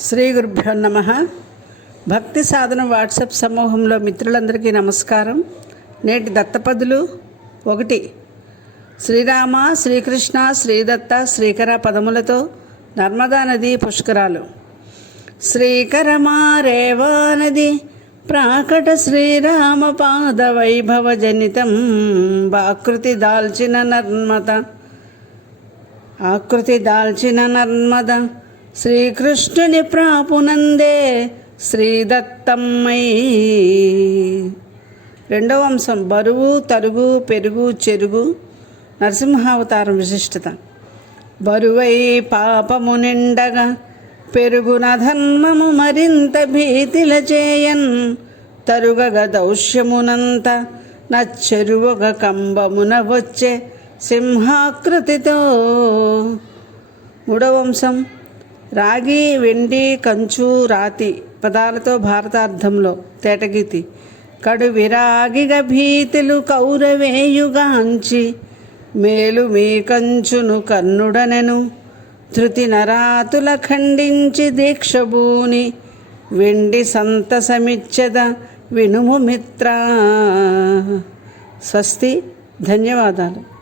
శ్రీ గురుభ్యో నమ. భక్తి సాధన వాట్సాప్ సమూహంలో మిత్రులందరికీ నమస్కారం. నేటి దత్తపదులు ఒకటి. శ్రీరామ శ్రీకృష్ణ శ్రీదత్త శ్రీకర పదములతో నర్మదా నది పుష్కరాలు. శ్రీకరమారేవా నది ప్రాకట శ్రీరామ పాద వైభవ జనితం బాకృతి దాల్చిన నర్మద. ఆకృతి దాల్చిన నర్మద. శ్రీకృష్ణుని ప్రాపునందే శ్రీదత్తమ్మై. రెండవ అంశం బరువు తరుగు పెరుగు చెరుగు నరసింహావతారం విశిష్టత. బరువై పాపము నిండగా పెరుగున ధర్మము మరింత భీతిల చేయన్ తరుగగ దౌష్యమునంత నచ్చెరువగ కంబమున వచ్చే సింహాకృతితో. మూడవంశం రాగి వెండి కంచు రాతి పదాలతో భారతార్థంలో తేటగీతి. కడు విరాగిగ భీతులు కౌరవేయుగాంచి మేలు మీ కంచును కర్ణుడనెను. ధృతి నరాతుల ఖండించి దీక్షభూని వెండి సంతసమిచ్చద వినుము మిత్ర. స్వస్తి. ధన్యవాదాలు.